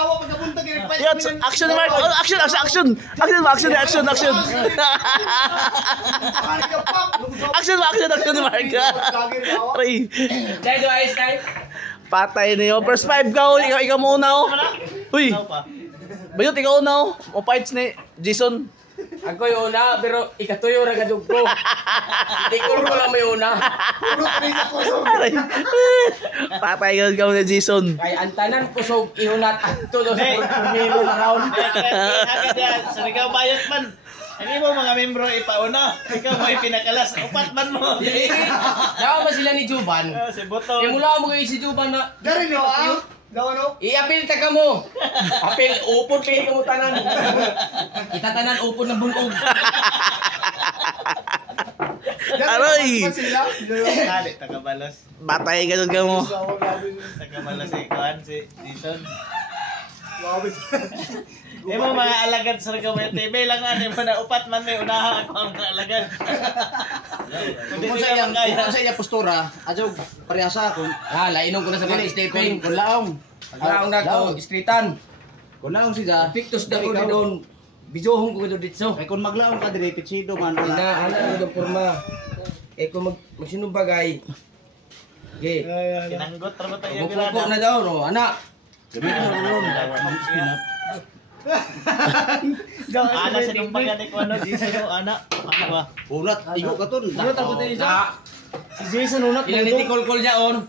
awa pagkapunta kini fight. Action mark. Action. Action. Mark. Aray. Patay na yun. First 5 ka. Ikaw muna oh. Uy. Bayot, ikaw na oh. O fights ni Jason. Ako yung una, pero ikatuyo ra gadug ko. Hindi ko lang may una. Aray. Patay ka ikaw ni Jason. Kay antanan kusog ihunat adto do sa pumilo na round. Agad yan. Sa ikaw bayot man. Hindi mo mga membro ipauna. Ikaw mo ipinakalas. Upat man mo. Dawa ba sila ni Juban? Si Botong. Mula mo kayo si Juban na Dari no ah. Daw no. i-apil ta ka mo. Apil upod kay kamo tanan. Kita tanan upod ng bunog. Aray. Dali tagabalos. Patay ka doon ka mo. Tagabalos si Kuan si Jason. Di mo mga alagad sa Ragaway TV lang nga, di mo na upat man may unahan ako ang mga alagad. Kung sa iya postura, adyo parehasa ako. Lainom ko na sa mga Stephen. Kunlaong. Kunlaong na ko, streetan. Kung naong siya, Pictus na ko doon. Bijohong ko doon dito. kay kung maglaong ka dire pitsido man Ana ko doon porma. Kung magsinumbagay. Okay. Kinanggot, rabot ang Pupuko birada. na daw, no? Anak. Ana sa nung pagkanik ko ano, Jason o anak. Ano ba? Unat, igo ka ton. Unat ako tayo isa. Si Jason unat. Ilang niti kol-kol dyan.